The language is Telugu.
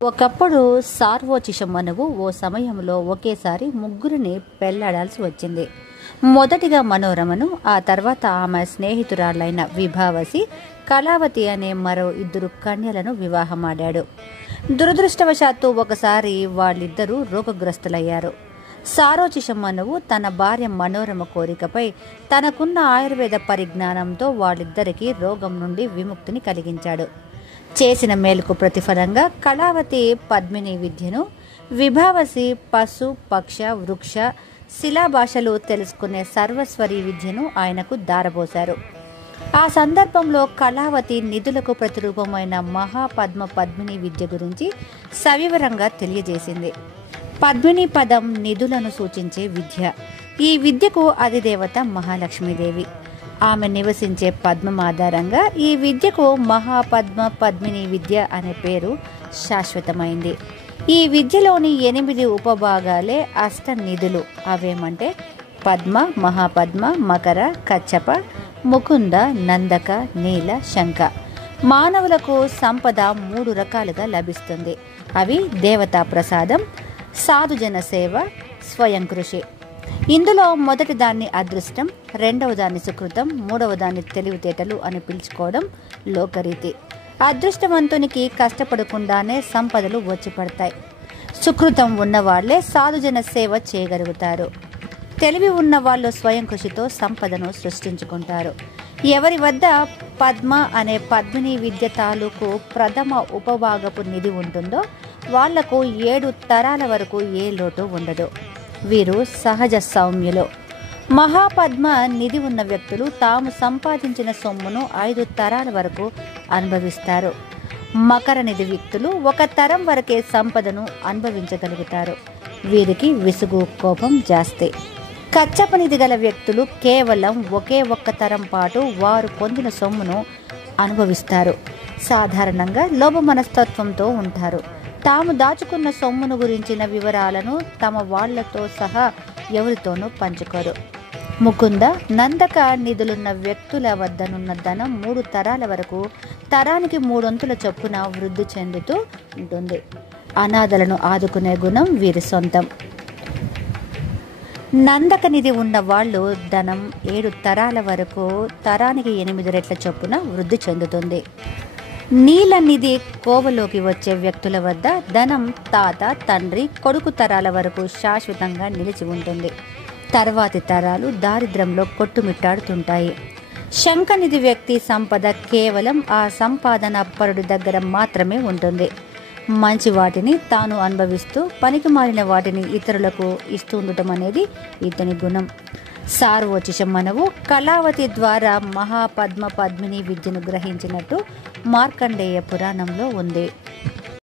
ఒకప్పుడు సార్వోచిష మనువు ఓ సమయంలో ఒకేసారి ముగ్గురిని పెళ్లాడాల్సి వచ్చింది. మొదటిగా మనోరమను, ఆ తర్వాత ఆమె స్నేహితురాళ్లైన విభావసి, కళావతి అనే మరో 2 కన్యలను వివాహమాడాడు. దురదృష్టవశాత్తు ఒకసారి వాళ్ళిద్దరూ రోగగ్రస్తులయ్యారు. సార్వోచిష మనువు తన భార్య మనోరమ కోరికపై తనకున్న ఆయుర్వేద పరిజ్ఞానంతో వాళ్ళిద్దరికీ రోగం నుండి విముక్తిని కలిగించాడు. చేసిన మేలుకు ప్రతిఫలంగా కళావతి పద్మిని విద్యను, విభావసి పశు పక్ష వృక్ష శిలా భాషలు తెలుసుకునే సర్వస్వరీ విద్యను ఆయనకు దారబోశారు. ఆ సందర్భంలో కళావతి నిధులకు ప్రతిరూపమైన మహాపద్మ పద్మిని విద్య గురించి సవివరంగా తెలియజేసింది. పద్మిని పదం నిధులను సూచించే విద్య. ఈ విద్యకు అధిదేవత మహాలక్ష్మీదేవి. ఆమె నివసించే పద్మం ఆధారంగా ఈ విద్యకు మహాపద్మ పద్మిని విద్య అనే పేరు శాశ్వతమైంది. ఈ విద్యలోని 8 ఉపభాగాలే అష్ట నిధులు. అవేమంటే పద్మ, మహాపద్మ, మకర, కచ్చప, ముకుంద, నందక, నీల, శంఖ. మానవులకు సంపద 3 రకాలుగా లభిస్తుంది. అవి దేవతా ప్రసాదం, సాధుజన సేవ, స్వయం కృషి. ఇందులో మొదటి దాన్ని అదృష్టం, రెండవ దాన్ని సుకృతం, మూడవ దాన్ని తెలివితేటలు అని పిలుచుకోవడం లోకరీతి. అదృష్టవంతునికి కష్టపడకుండానే సంపదలు వచ్చి పడతాయి. సుకృతం ఉన్నవాళ్లే సాధుజన సేవ చేయగలుగుతారు. తెలివి ఉన్న వాళ్ళు స్వయం కృషితో సంపదను సృష్టించుకుంటారు. ఎవరి వద్ద పద్మ అనే పద్మిని విద్య తాలూకు ప్రథమ ఉపభాగపు నిధి ఉంటుందో వాళ్లకు 7 తరాల వరకు ఏ లోటు ఉండదు. వీరు సహజ సౌమ్యులు. మహాపద్మ నిధి ఉన్న వ్యక్తులు తాము సంపాదించిన సొమ్మును 5 తరాల వరకు అనుభవిస్తారు. మకర నిధి వ్యక్తులు 1 తరం వరకే సంపదను అనుభవించగలుగుతారు. వీరికి విసుగు, కోపం జాస్తి. కచ్చప నిధి గల వ్యక్తులు కేవలం ఒకే 1 తరం పాటు వారు పొందిన సొమ్మును అనుభవిస్తారు. సాధారణంగా లోభ మనస్తత్వంతో ఉంటారు. తాము దాచుకున్న సొమ్మును గురించిన వివరాలను తమ వాళ్లతో సహా ఎవరితోనూ పంచుకోరు. ముకుంద, నందక నిధులున్న వ్యక్తుల వద్దనున్న ధనం 3 తరాల వరకు తరానికి 3 వంతుల చొప్పున వృద్ధి చెందుతూ ఉంటుంది. అనాథలను ఆదుకునే గుణం వీరి సొంతం. నందక నిధి ఉన్న వాళ్ళు ధనం 7 తరాల వరకు తరానికి 8 రెట్ల చొప్పున వృద్ధి చెందుతుంది. నీల నిధి కోవలోకి వచ్చే వ్యక్తుల వద్ద ధనం తాత, తండ్రి, కొడుకు తరాల వరకు శాశ్వతంగా నిలిచి ఉంటుంది. తర్వాతి తరాలు దారిద్ర్యంలో కొట్టుమిట్టాడుతుంటాయి. శంఖ నిధి వ్యక్తి సంపద కేవలం ఆ సంపాదన పరుడి దగ్గర మాత్రమే ఉంటుంది. మంచి వాటిని తాను అనుభవిస్తూ పనికి మాలిన వాటిని ఇతరులకు ఇస్తూ ఉండటం అనేది ఇతని గుణం. సార్వోచిష మనువు కళావతి ద్వారా మహాపద్మ పద్మిని విద్యను గ్రహించినట్టు మార్కండేయ పురాణంలో ఉంది.